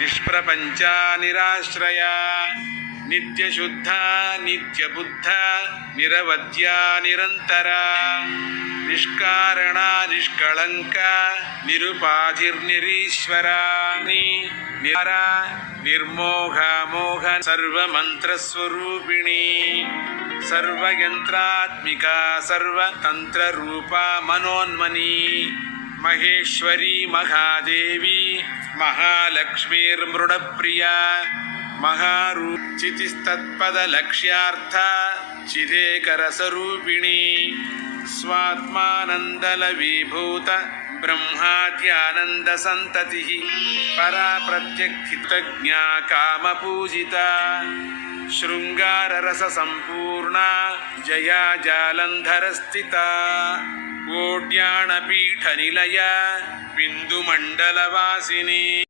निष्प्रपञ्चा निराश्रया नित्यशुद्धा नित्यबुद्धा निरवद्या निरन्तरा निष्कारणा निष्कळङ्का निरुपाधिर्निरीश्वरा निरा निर्मोहा मोह सर्वमन्त्रस्वरूपिणी सर्वयन्त्रात्मिका सर्वतन्त्ररूपा मनोन्मनी महेश्वरी महादेवी महालक्ष्मीर्मृडप्रिया महारूचितिस्तत्पदलक्ष्यार्था चिदेकरसरूपिणी स्वात्मानन्दलवीभूत ब्रह्माद्यानन्दसन्ततिः परा प्रत्यक्षितज्ञा कामपूजिता शृङ्गाररससम्पूर्णा जया जालन्धरस्थिता कोट्याणपीठनिलया बिन्दुमण्डलवासिनी।